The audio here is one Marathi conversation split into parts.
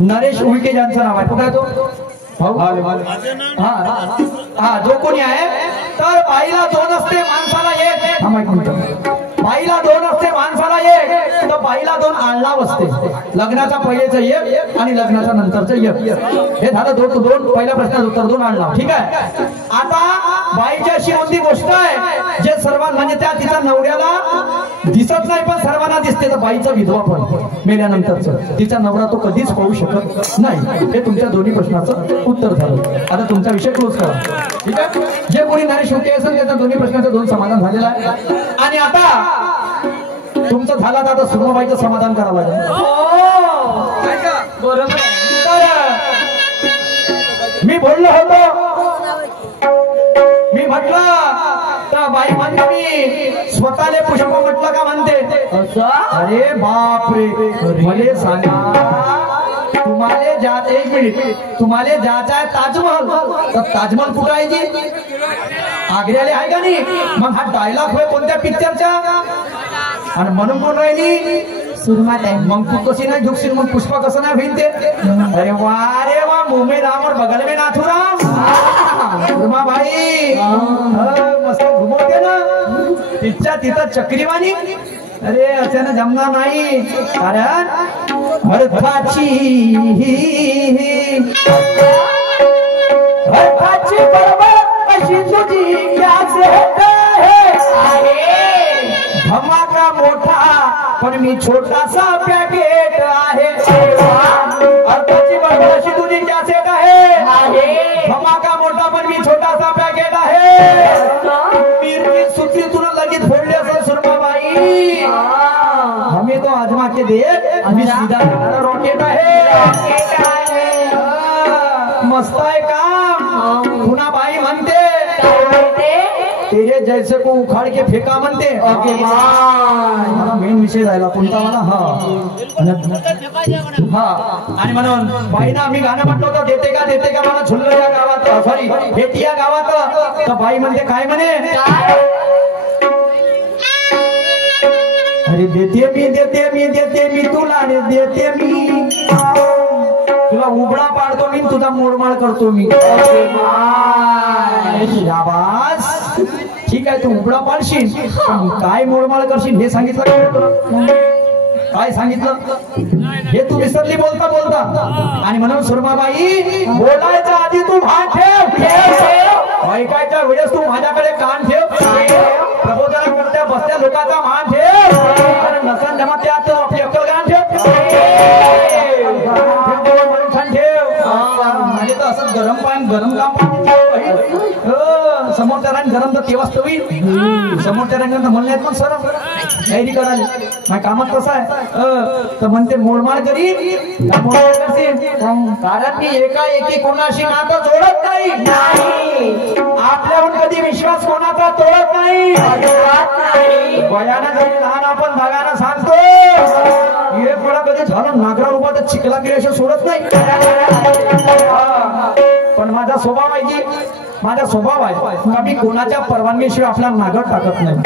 नरेश उईके ज्यांचं नाव आहे कुठे तो हा जो कोणी आहे तर बाईला दोन असते माणसाला एक बाईला दोन असते माणसाला एक तर बाईला दोन आळलाव असते लग्नाचा पहिलेचं एक आणि लग्नाच्या नंतरचं एक हे झालं दोन पहिल्या प्रश्नाचं उत्तर दोन आळलाव ठीक आहे। आता बाईची अशी कोणती गोष्ट आहे जे सर्वांना म्हणजे त्या तिच्या नवऱ्याला दिसत नाही पण सर्वांना दिसते तर बाईचा विधवा पण मेल्यानंतरचं तिचा नवरा तो कधीच पाहू शकत नाही। हे तुमच्या दोन्ही प्रश्नाचं उत्तर झालं। आता तुमचा विषय क्लोज करा ठीक आहे। जे कोणी नरेश उईके असेल त्याच्या दोन्ही प्रश्नाचं दोन समाधान झालेलं आहे आणि आता तुमचं झालं तर आता सुरमाबाईचं समाधान करावं लागेल बरोबर। मी बोललो होतो मी म्हटलं तर बाई म्हणते मी स्वतःले पुष्प म्हटलं का म्हणते अरे बापरे भले सांगा तुम्हाला जात एक मिनिट तुम्हाला जायचं आहे ताजमहल तर ताजमहल कुठं आहे जी आग्र्याला आहे का नाही मग हा डायलॉग होय कोणत्या पिक्चरचा आणि म्हणून कोण राहिली सुरमात आहे मग तू कशी नाही झुकशील मग पुष्प कसं नाही भिनते अरे वा मुंबई रामवर बघायला मी नाथुराम सुरमा बाई मस्त घुमवते ना तिच्या तिथं चक्रीवाणी अरे अचानक जमणार नाही कारण बरोबर अशी तुझी धमाका मोठा पण मी छोटासा पॅकेट आहे अर्थाची बरोबर अशी तुझी कॅसेट आहे धमाका मोठा पण मी छोटासा पॅकेट आहे सुत्री तुला लगेच फोडली असेल सुरमाबाई हमें तो आजमा के दे अभी सीधा रॉकेट आहे मस्त आहे काम पुन्हा बाई म्हणते तेरे जैसे को उखाड़ के फेका म्हणते मला मेन विषय राहिला कोणता मला हा आणि म्हणून बाईना आम्ही गाणं म्हणतो होतो देते का मला झुल्लो या गावात सॉरी भेटी या गावात तर बाई म्हणते काय म्हणे अरे देते मी तुला देते मी तुला उबळा पाडतो मी तुझा मोडमाळ करतो मी शाबास ठीक आहे तू उबळा पाडशील पण काय मोडमाळ करशील हे सांगितलं काय सांगितलं हे तू विसरली बोलता आणि म्हणून सुरमाबाई बोलायच्या आधी तू भान ठेव ऐकायच्या वेळेस तू माझ्याकडे कान ठेव प्रबोधना करत्या बसत्या लोकांचा मान ठेव नसन जमा त्यात आपली अक्कल गान ठेव म्हणजे तर असं गरम काम समोरच्या रंग गरम तर तेव्हाच तो होईल समोरच्या रंगात म्हणण्यात पण सर काही करायला माझ्या कामात कसं आहे तर म्हणते मोडमाळ करी कारण मी एकाएकी कोणाशी नातं जोडत नाही आपल्याहून कधी विश्वास कोणाचा तोडत नाही वयानं जरी लहान आपण धागानं सांगतो हे फळा कधी झालं नागरा उभा तर चिखला गेल्याशिवाय सोडत नाही पण माझा स्वभाव आहे की माझा स्वभाव आहे का मी कोणाच्या परवानगीशिवाय आपला नागड टाकत नाही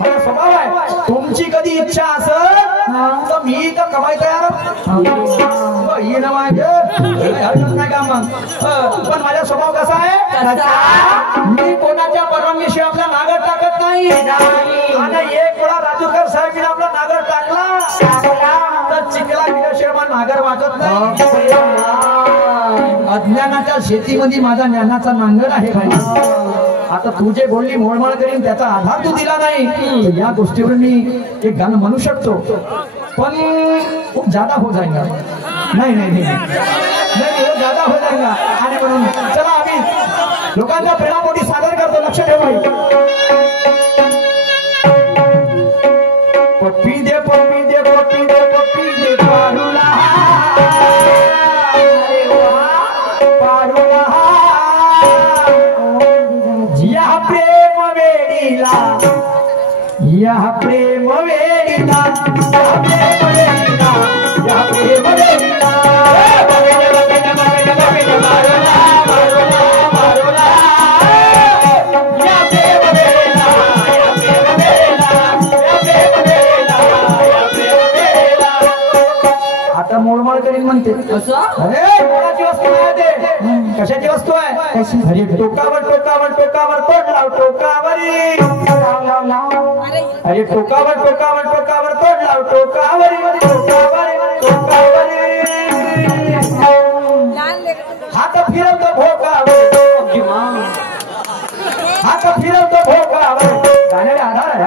माझा स्वभाव आहे तुमची कधी इच्छा असेल तर मी तर कमाई तयार नाही का मग पण माझा स्वभाव कसा आहे मी कोणाच्या परवानगीशिवाय आपला नागड टाकत नाही आणि एक वेळा राजूकर साहेब आपला नागड टाकला तर चिखला गेल्याशिवाय नागर वाटत नाही अज्ञानाच्या शेतीमध्ये माझा ज्ञानाचा नांगर आहे भाई आता तू जे बोलली मोळमाळ करीन त्याचा आधार तू दिला नाही या गोष्टीवर मी एक गाणं म्हणू शकतो पण खूप ज्यादा हो जाएगा नाही ज्यादा हो जाएगा आणि म्हणून चला आम्ही लोकांच्या प्रेमापोटी सादर करतो लक्ष ठेव भाई पप्पी दे पारुला यह प्रेम वेडिला आता मोडमाळ करीन म्हणते अरे कोणाची वस्तू आहे ते कशाची वस्तू आहे अरे टोकावर तोड लाव टोकावरी अरे टोकावर तोड लाव टोकावरी हात फिरवतो भोकावर गाण्याला आधार आहे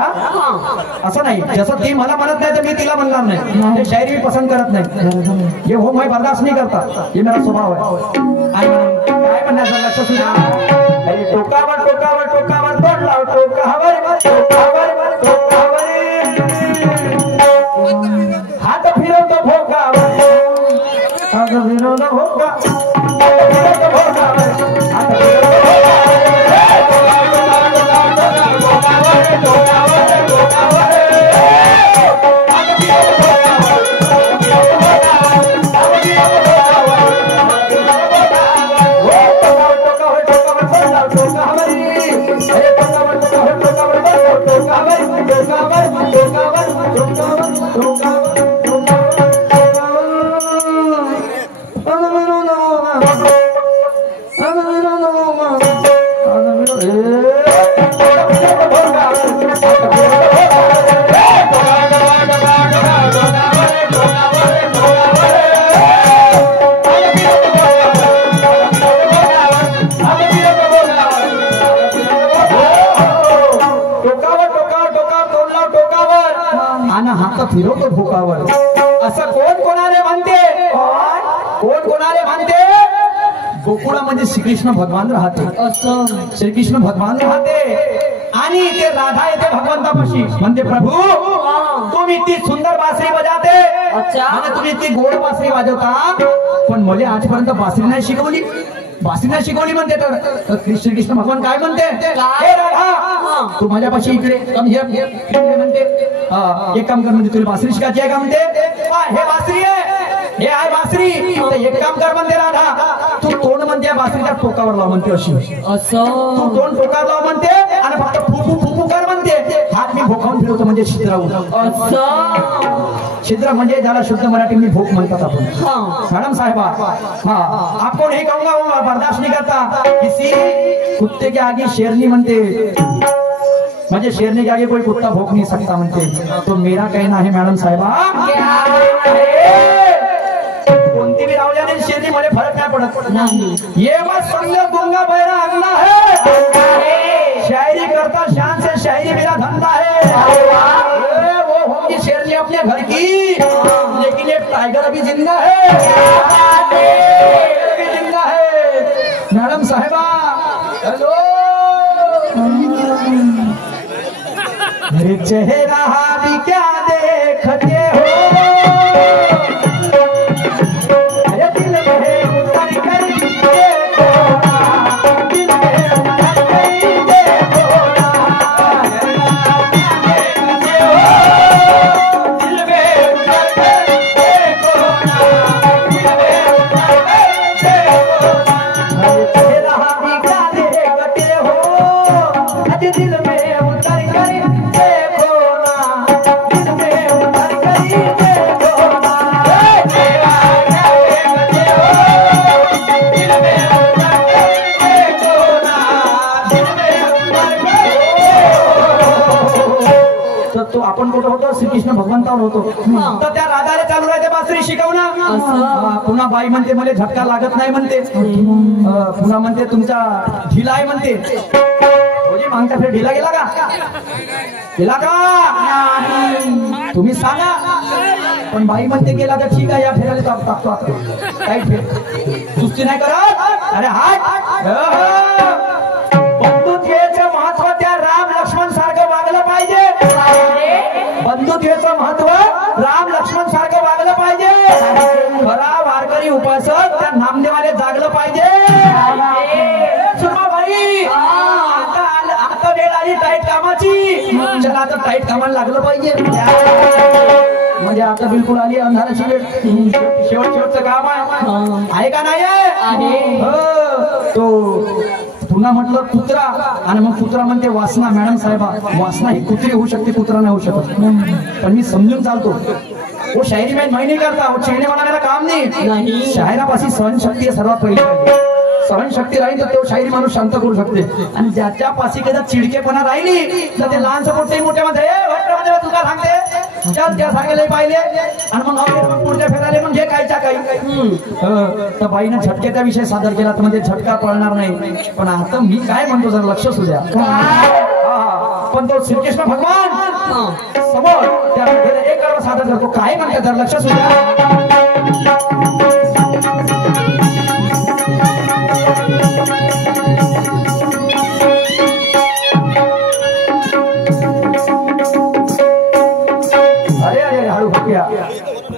असं नाही जसं ती मला म्हणत नाही तर मी तिला म्हणणार नाही हे शायरी मी पसंत करत नाही हे हो मैं बर्दाश्त नहीं करता ये मेरा स्वभाव है आणि काय म्हणण्याचं लक्ष सुद्धा अरे टोकावर तोड लाव टोकावर हात फिरवतो भोकावर फिरवतो भोकावर असं कोण कोणाला म्हणते गोकुळामध्ये श्रीकृष्ण भगवान राहते असं श्रीकृष्ण भगवान राहते आणि ते राधा येते भगवंतापाशी म्हणते प्रभू तुम्ही ती सुंदर बासरी बजाते आणि तुम्ही ती गोड बासरी वाजवता पण मला आजपर्यंत बासरी नाही शिकवली म्हणते तर श्रीकृष्ण भगवान काय म्हणते हे राधा तू माझ्यापाशी इकडे म्हणते एक काम कर म्हणते तुला बासरी शिकायची आहे का म्हणते हे बासरी आहे हे आहे बासरी एक काम कर म्हणते राधा तू तोंड म्हणते बासरीच्या टोकावर लाव म्हणते अशी असं तू तोंड टोकावर लाव म्हणते आणि फक्त फुफू फुफू कर म्हणते हात मी भोकावून फिरवतो म्हणजे छिद्रावून असं छिद्र म्हणजे ज्याला शुद्ध मराठी मी भोक म्हणतात आपण मॅडम साहेबा आपण हे कहूंगा बर्दाश्त नहीं करता किसी कुत्ते के आगे शेरनी म्हणते म्हणजे शेरनी के आगे कोई कुत्ता भोक नहीं सकता म्हणते तो मेरा कहना है मॅडम साहेबा कोणती भी रावल्याने शेरनी मध्ये फरक नाही पडत नाही ये मत समझो गुंगा बहरा अंधा है शायरी करता शान से शायरी मेरा धंधा है वो होगी शेरनी अपने घर की लेकिन ये टाइगर अभी जिंदा है अभी जिंदा है मैडम साहेबा हेलो मेरे चेहरा भी क्या देखते हो तो आपण कुठं होतो श्रीकृष्ण भगवंतावर होतो तर त्या राधाला चालू राहते बासरी शिकवणं पुन्हा बाई म्हणते मला झटका लागत नाही म्हणते पुन्हा म्हणते तुमचा ढिला आहे म्हणते मागचा फेर ढिला गेला का तुम्ही सांगा पण बाई म्हणते गेला तर ठीक आहे या फेरायला टाकतो काही फेर सुस्ती नाही करत अरे हात बंधुत्वाचं महत्व त्या राम लक्ष्मण सारखं वागलं पाहिजे बंधुत्वाचं महत्व राम लक्ष्मण सारखं वागलं पाहिजे खरा वारकरी उपासक त्या नामदेवाने जागलं पाहिजे भाई आता वेळ आली टाईट कामाची चला आता टाईट कामाला लागलं पाहिजे म्हणजे आता बिलकुल आली अंधाराची वेळ शेवटचं काम आहे का नाही तो पुन्हा म्हटलं कुत्रा आणि मग कुत्रा म्हणते वासना मॅडम साहेबा वासना ही कुत्री होऊ शकते कुत्रा नाही होऊ शकत पण मी समजून चालतो वो शायरी में नहीं करता वो चिड़ने वाला मेरा काम नहीं शायरापाशी सहनशक्ती आहे सर्वात पहिली सहनशक्ती राहील तर तो शायरी माणूस शांत करू शकते आणि ज्याच्या पाशी कदा चिडकेपणा राहिली तर ते लहान सपोर्ट मोठ्या मध्ये तुला सांगते चल त्या सांगायला पाहिले आणि मग पुढच्या फेरायला मग घे कायच्या काही तर बाईनं झटकेचा विषय सादर केला तर म्हणजे झटका पळणार नाही पण आता मी काय म्हणतो जरा लक्ष असू द्या पण तो श्रीकृष्ण भगवान समोर त्या एक कर्म सादर करतो काय म्हणतात जरा लक्ष असू द्या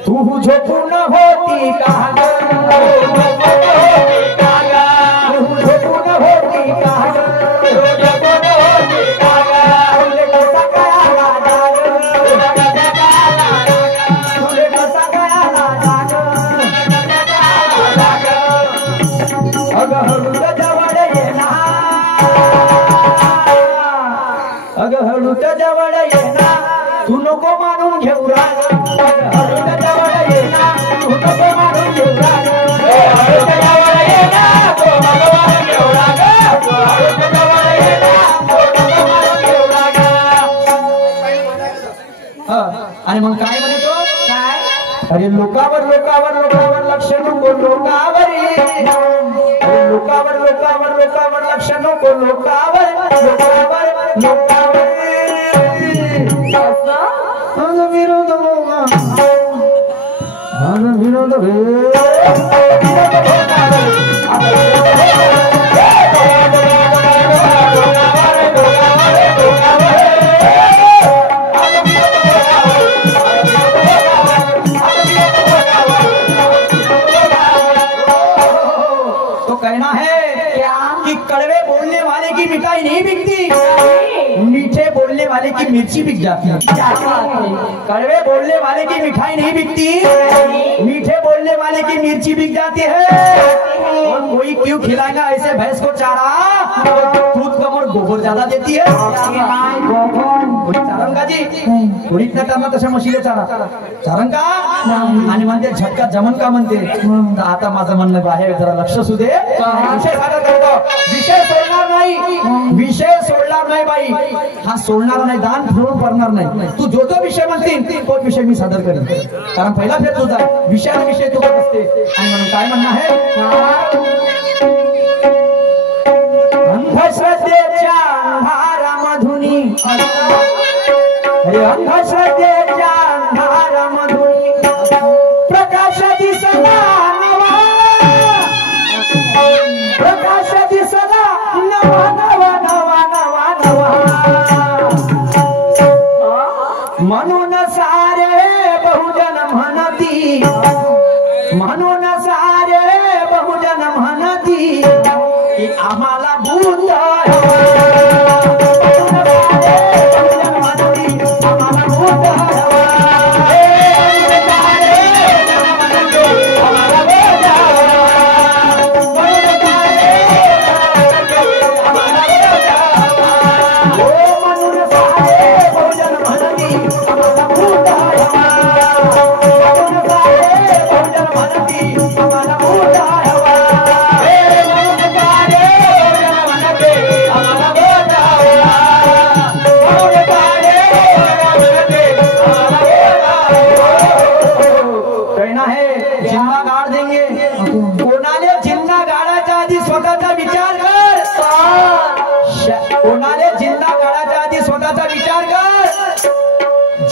तू झोपून होती का अगं हळूच जवळ ये ना तू नको मानून घेऊ आणि मग काय म्हणतो काय अरे लोकावर लोकावर लोकावर लक्ष नको लोकावरी अरे लोकावर लोकावर लोकावर लक्ष नको लोकावर लोकावर लोकावर विरोध विरोध तो कहना है कि कड़वे बोलने वाले की मिठाई नहीं बिकती वाले की मिर्ची बिक जाती है, कड़वे बोलने वाले की मिठाई नहीं बिकती, मीठे बोलने वाले की मिर्ची बिक जाती है। और कोई क्यों खिलाएगा ऐसे भैंस को चारा, दूध कम और गोबर ज्यादा देती है। चारंगा जी कोणी इतना करणार तशा म्हशीले चारा चारंगा आणि म्हणते झटका जमन का म्हणते। तर आता माझं म्हणणं आहे जरा लक्ष असू दे, विषय सादर करतो, विषय सोडणार नाही, विषय सोडणार नाही बाई, हा सोडणार नाही, दान फिरून पडणार नाही। तू जो तो विषय म्हणतील तोच विषय मी सादर करेन, कारण पहिला फेर तुझा विषय तुझा असते। आणि म्हणून काय म्हणणं आहे, अंधश्रद्धेच्या अंधारामधुनी, अरे अंधश्रद्धेच्या अंधारामधुनी प्रकाश दिसला नवा, प्रकाश दिसला नवा नवा नवा नवा नवा, म्हणून सारे बहुजन म्हणती, म्हणून सारे बहुजन म्हणती की आम्हाला भूत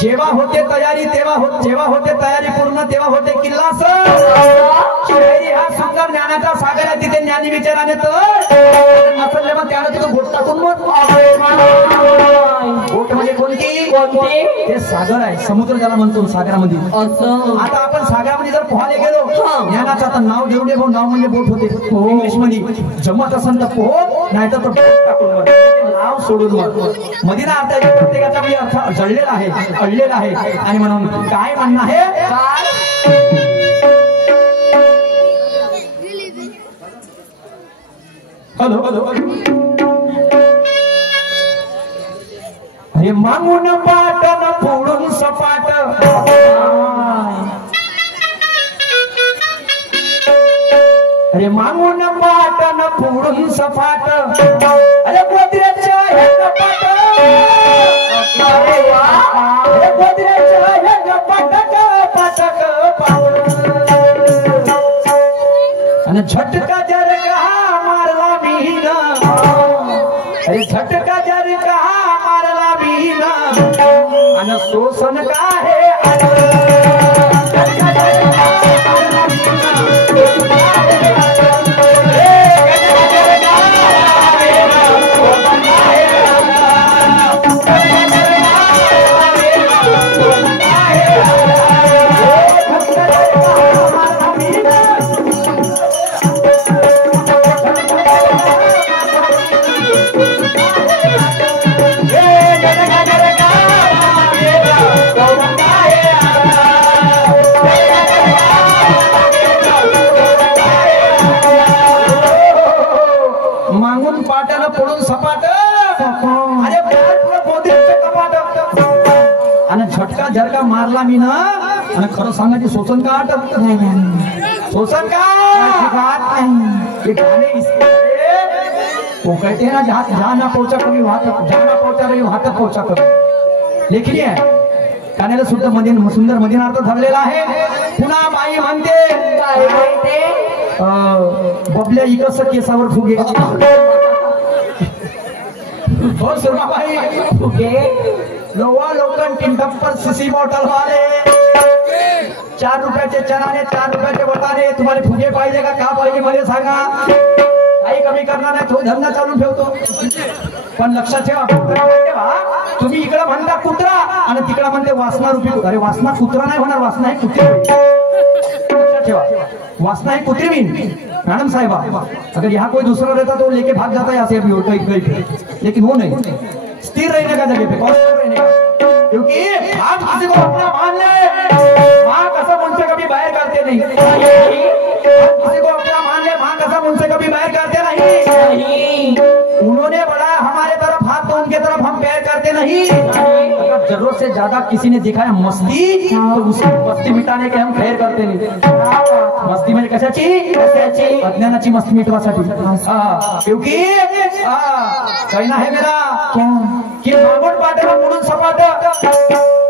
जेव्हा होते तयारी जेव्हा होते तयारी पूर्ण तेव्हा होते किल्ला शायरी हा सुंदर ज्ञानाचा सागर आहे, तिथे ज्ञानी विचाराने तर नसले मग त्याला तिथं बोट टाकून बोट म्हणजे कोणती ते सागर आहे, समुद्र ज्याला म्हणतो सागरामध्ये। आता आपण सागरामध्ये जर पोहायला गेलो ज्ञानाचं आता नाव घेऊन दे, नाव म्हणजे बोट होते इंग्लिश मध्ये, जमत असेल तर पोह नाही तर बोट टाकून नाव सोडून मध्ये ना अर्थ प्रत्येकाचा म्हणजे अर्थ जळलेला आहे, अडलेला आहे। आणि म्हणून काय म्हणणं आहे, हॅलो हॅलो, अरे मागून पाटन फोडून सपाट, अरे मागून पाटन फोडून सपाट, अरे गोदरेजच्या हे कपाट, अरे गोदरेजच्या हे कपाट आणि झटका जर कहा मारला बीन, अरे झटका जर कहा मारला बीन, आणि शोषण का है झटका झटका मारला मी ना, आणि खरं सांगायचे शोषण का अटक नाही, शोषण का ये गाने वो कहते हैं ना जहाँ ना पहुंचा कभी वहां तक, जहाँ ना पहुंचा कभी वहां तक पहुंचा कभी। लेखनी आहे गाण्याला सुद्धा सुंदर मदिनार्थ धरलेला आहे। पुन्हा बाई म्हणते बबल्या इकस केसावर फुगे, हो सुरमाबाई फुगे लोवा लोकन टिंडप पर सीसी बॉटल वाले, 4 रुपयाचे चनाने 4 रुपयाचे वटाने, तुम्हाला फुगे पाहिजे का पाहिजे मला सांगा, काही कमी करणार नाही, तो धंदा चालू ठेवतो। पण लक्षात ठेवा तुम्ही इकडे म्हणता कुत्रा आणि तिकडे म्हणते वासना रुपी, अरे वासना कुत्रा नाही होणार, वासना हे कुत्रे लक्षात ठेवा, वासना है कुत्रे भी मैडम साहिबा, अगर यहाँ कोई दूसरा रहता तो लेके भाग जाता है यहाँ से, लेकिन वो नहीं, स्थिर रहने का जगह पे, कौशल रहने का, क्योंकि आप किसी को अपना मान ले, माँ कसम उनसे कभी बाहर करते नहीं, किसी को अपना मान ले, माँ कसम उनसे कभी बाहर करते नहीं, उन्होंने बढ़ाया हमारे तरफ हाथ तो उनके तरफ हम पैर करते नहीं। अगर जरूरत से ज्यादा किसी ने दिखाया मस्ती तो उसकी मस्ती मिटाने के हम खैर करते नहीं। मस्ती म्हणजे कशाची? अज्ञानाची मस्ती मिटवासाठी। क्योंकि कहना है मेरा कि मागून पाठला पुढून सपाट,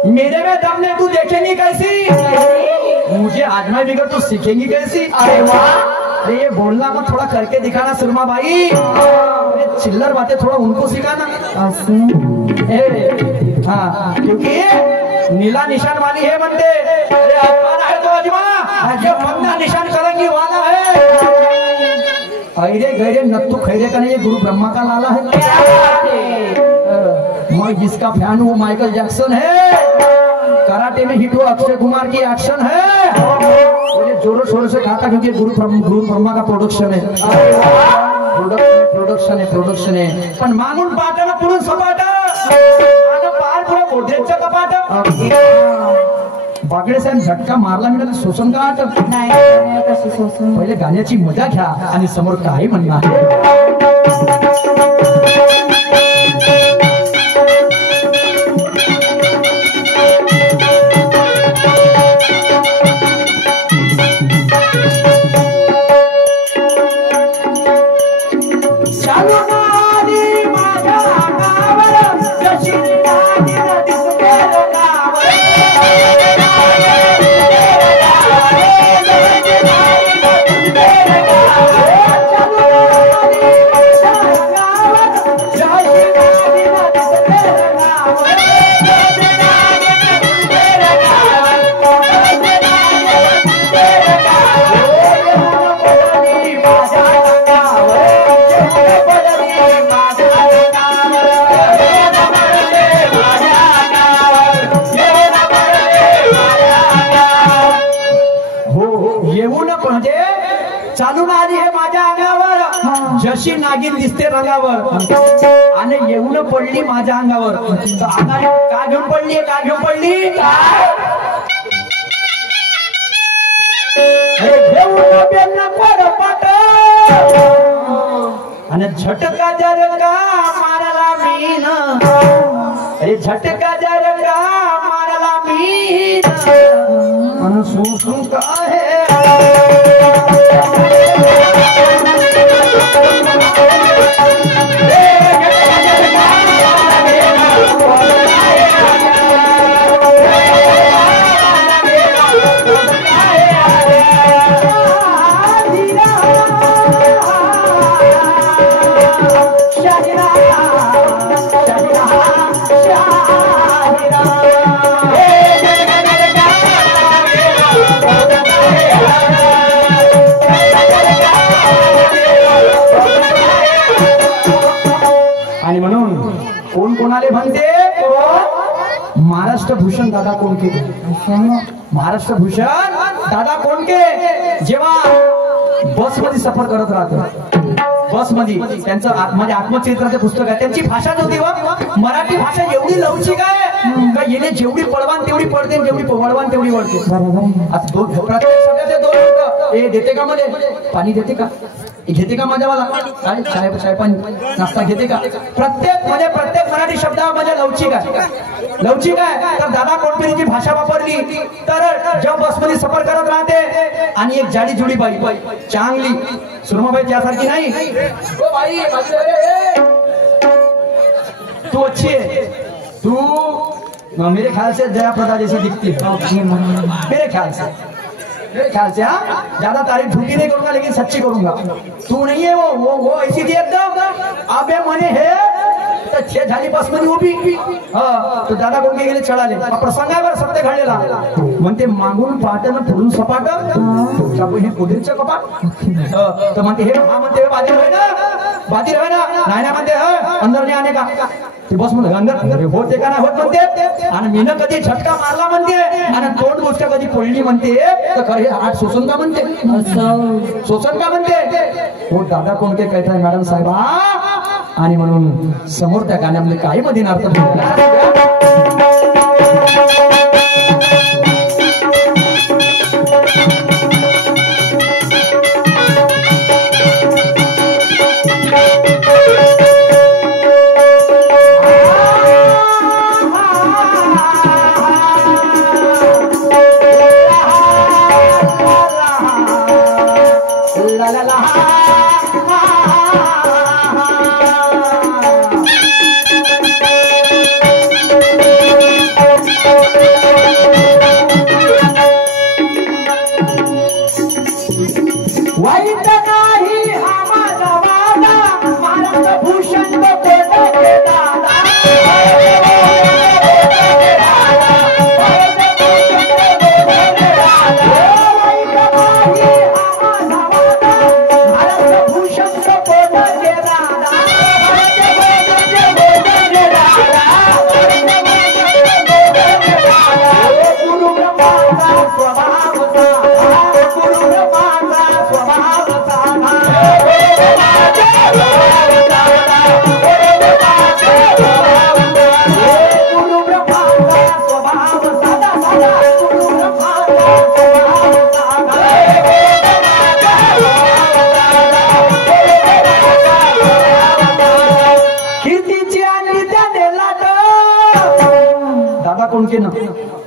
मेरे में दम नहीं, तू देखेंगी कैसी, मुझे आजमाई बिगड़ तू सीखेंगी कैसी। अरे वाह, अरे ये बोलना मत, थोड़ा करके दिखाना सुरमा भाई, चिल्लर बातें थोड़ा उनको सिखाना। हाँ, क्योंकि नीला निशान वाली है बंदे, अरे आजमाना है तो आजमा, जो बंदा निशान करेंगी वाला है। अरे गहरे नत्थु खैरे का नहीं, ये गुरु ब्रह्मा का लाला है। मैं जिसका फैन हूँ माइकल जैक्सन है, कराटे में हिट हुआ अक्षय कुमार की एक्शन है, मुझे जोरों शोरों से कहा था क्योंकि गुरु ब्रह्मा का प्रोडक्शन है, प्रोडक्शन है। पण मागून पाटाला पुढून सपाट, आणि पार पुढे गोदरेजचा कपाट। बागडे साहेब झटका मारला मिळाला शोषण का आठ नाही, पहिले गाण्याची मजा घ्या आणि समोर काय म्हणणार। चालून आली हे माझ्या अंगावर, जशी नागिन दिसते रंगावर, आणि येऊन पडली माझ्या अंगावर। का घेऊन पडली, का घेऊन पडली, आणि झटका जरका मारला मीन, अरे झटका जरका मारला मीन, आणि सुसू का है आणि म्हणून कोण कोणाले म्हणते, महाराष्ट्र भूषण दादा कोंडके, महाराष्ट्र भूषण दादा कोंडके जेव्हा बस मध्ये सफर करत राहतो, बस मध्ये त्यांचं म्हणजे आत्मचरित्राचे पुस्तक आहे, त्यांची भाषा नव्हती व मराठी भाषा एवढी लवचिक आहे का येणे जेवढी पडवान तेवढी पडते, जेवढी वळवान तेवढी वळते। आता प्रत्येक शब्दाचे दोन शब्द, ए देते का मध्ये पाणी, देते का, घेते का माझ्यावाला काय, चाय पण नाश्ता घेते का, प्रत्येक मराठी शब्दामध्ये लवचिक आहे, लवचिक आहे। तर दादा कोंडकेची भाषा वापरली तर जेव्हा बसमध्ये सफर करत राहते आणि एक जाडी जुडी बाई चांगली, सुरमाबाई त्यासारखी नाही, ओ भाई तू अच्छी है, तू मेरे ख्याल से जया प्रदा जैसी दिखती है, मेरे ख्याल से। हाँ, ज्यादा तारीफ झूठी नहीं करूंगा लेकिन सच्ची करूंगा। तू नहीं है वो ऐसी थी एकदम, अबे मने है तर छे झाली बस मध्ये उभी, तो दादा कोंडके गेले चढाले, प्रसंगावर सत्य घडलेला, म्हणते मागून पाटन पुढून सपाट, हे कुदिरचं कपाट, तर म्हणते हे हा म्हणते बाजी रहे ना, नाही ना म्हणते अंदर नाही आने का, ते बस मध्ये अंदर होते का नाही होत म्हणते, आणि मीनं कधी झटका मारला म्हणते, आणि तोंड गोष्ट कधी पडली म्हणते, तर खरे आठ शोषण का म्हणते, शोषण का म्हणते। हो दादा कोंडके कहता है मैडम साहेब आणि म्हणून समोर त्या गाण्यामध्ये काही मध्ये अर्थ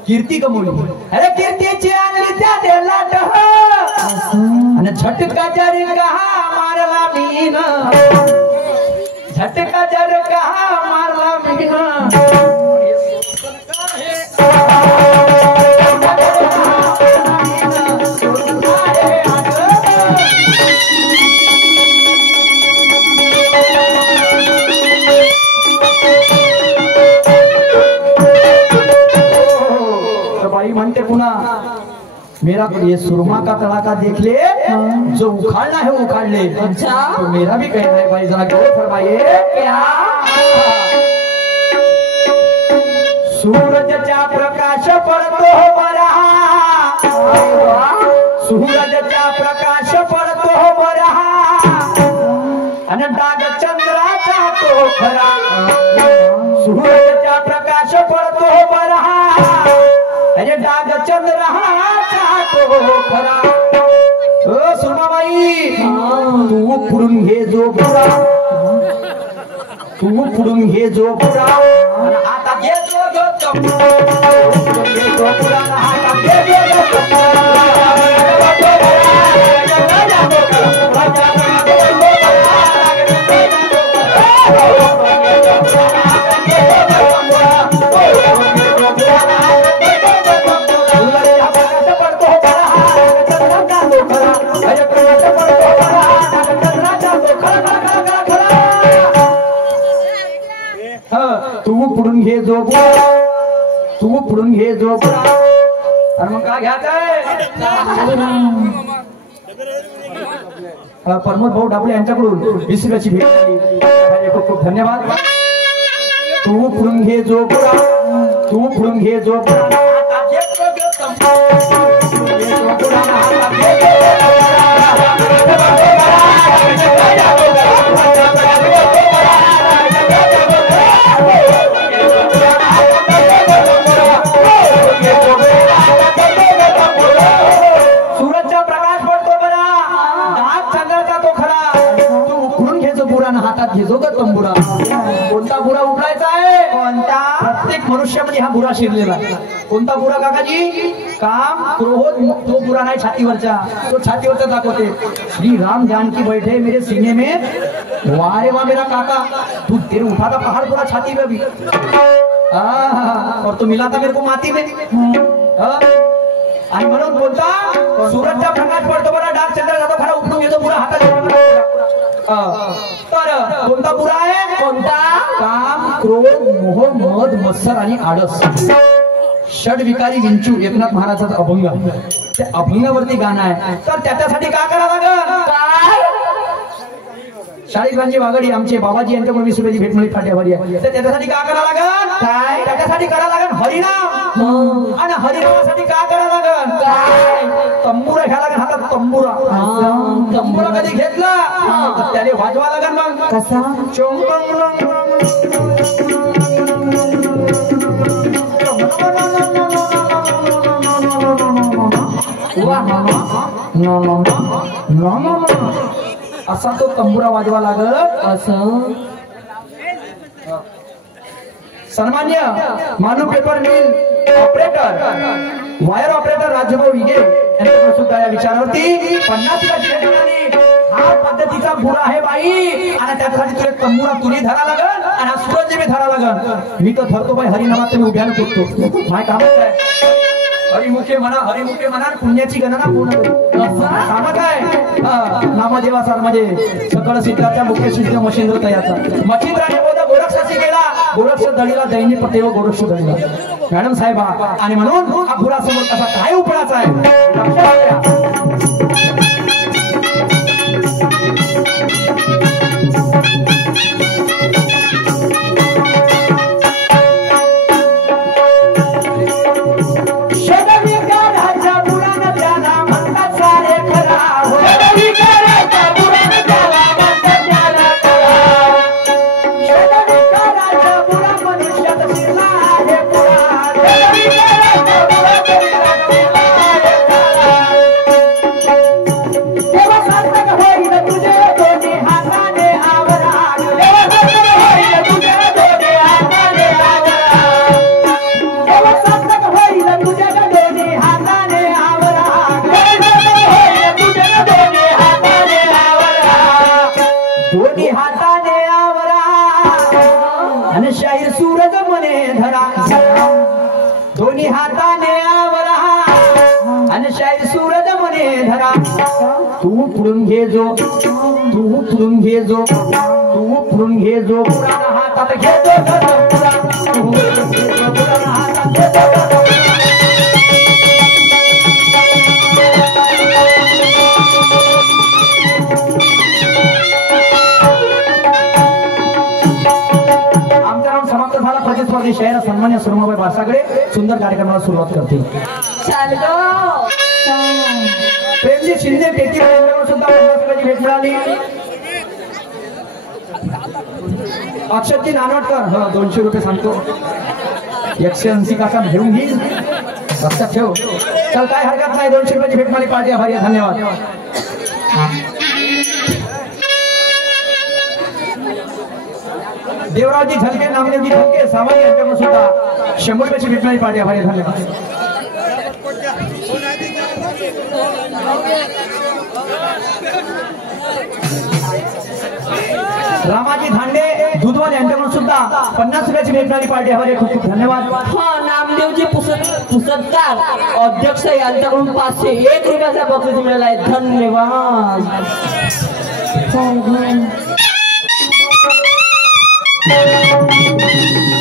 कीर्ती कमवली. अरे कीर्तीची आणली त्या देलाट आणि झटका जर कहा मारला मीन, झटका जर कहा मारला मीन. म्हणते पुन्हा मेरा ये सुरमा का तड़ाका देख ले, जो उखाड़ना है उखाड़ ले. अच्छा तो मेरा भी कहना है भाई, जरा गौर फरमाइए. क्या सूरजचा प्रकाश पडतो बरा, सूरजचा प्रकाश पडतो बरा आणि डाग चंद्राचा तो खरा. सूरजचा प्रकाश पडतो बरा, अरे डाग चंद्राचा तो खरा. ओ सुरमाबाई, तू पुढून घे जो बुरा, तू पुढून घे जो बुरा, आता घे जो बुरा, आता घे जो पुढून घे जो बुरा, तू पुढून घे जो बुरा. आणि मग काय घ्यायचंय? प्रमोद भाऊ डाबळे यांच्याकडून 20 रुपयाची भेट झाली. खूप खूप धन्यवाद. तू पुढून घे जो बुरा, तू पुढून घे जो बुरा, हातात घेजो ग तंबुरा. कोणता बुरा उठवायचा आहे? कोणता? प्रत्येक मनुष्यामध्ये हा बुरा शिरलेला. कोणता बुरा काकाजी? काम क्रोध. तो बुरा नाही छातीवरचा, तो छातीवरचा दाखवते. श्री राम जानकी बैठे मेरे सीने में, वाह रे वाह मेरा काका, तू तेरे उठा था पहाड़ पूरा छाती में भी, और तू मिला था मेरे को माती में. आणि म्हणून कोणता? सूरजचा प्रकाश पडतो बरा, डाग चंद्र जातो खरा, उठून घेतो बुरा हातात. तर कोणता बुरा आहे? कोणता? काम क्रोध मोह मद मत्सर आणि आळस. षडविकारी विंचू एकनाथ महाराजांचा अभंग आहे. त्या अभंगावरती गाणं आहे. तर त्याच्यासाठी काय करावं लागेल? काय? शाळीरांची वागडी आमचे बाबाजी यांच्याकडून 20 रुपयाची भेट मिळाली फाट्यावर आहे. तर त्याच्यासाठी काय करावं लागेल? काय त्याच्यासाठी करावं लागेल? हरिनाम. आणि हरिनामासाठी काय करावं लागेल? काय तंबुरा घ्यायला लागेल. हातात तंबुरा. तंबुरा कधी घेतला तर त्याने वाजवा लागेल. मग कसा? असा तो तंबुरा वाजवा लागत. असं सन्मान्य मानू paper mill operator wire operator Rajbhau Vige यांच्याकडे सुद्धा या विचारावरती 50 हा पद्धतीचा बुरा आहे बाई. आणि त्यासाठी तुला तंबुरा तुरी धरा लागल आणि हा सूरज बी धरा लागल. मी तर धरतो बाई हरिनामात तुम्ही उभ्यानं करतो. माय काम काय हरिमुखे म्हणा पुण्याची गणना पूर्ण काम काय. नामदेवा सर म्हणजे सकळ सिद्धाच्या मुख्य सिद्ध मच्छिंद्र तयाचा मच्छिंद्राने बोध गोरक्षाशी केला. गोरक्ष दळीला दैन्य पते व गोरक्ष दळीला मॅडम साहेब. आणि म्हणून हा बुरा समोर कसा काय उपळाचा आहे लक्षात घ्या. दोन्ही हाताने आवरा आणि शाहीर सूरज मने धरा. तू पुढून घे जो पुराणा हातात घेतो प्रतिस्पर्धी शहर सन्मान्य सुरमाबाई बारसाकडे सुंदर कार्यक्रमाला सुरुवात करते. प्रेमजी शिंदे टेटी सुद्धा 50 रुपयाची भेट मिळाली. अक्षरजी नानवटकर 200 रुपये सांगतो. 180 काका घेऊन घेईल लक्षात ठेव. चल काय हरकत नाही. 200 रुपयाची भेट मिळाली. पार्टी आभारी. धन्यवाद. देवरावजी झलके नामदेवजी झलके सामान्य यांच्याकडून सुद्धा 100 रुपयाची भेट मिळाली. पार्टी आभारी. धन्यवाद. रामाजी धांडे दुधवाल यांच्याकडून सुद्धा 50 रुपयाची भेट मिळाली. पार्टी आभारी. खूप खूप धन्यवाद. नामदेवजी पुसतकार अध्यक्ष यांच्याकडून 501 रुपयाचा बक्षीस मिळाला आहे. धन्यवाद. Thank you.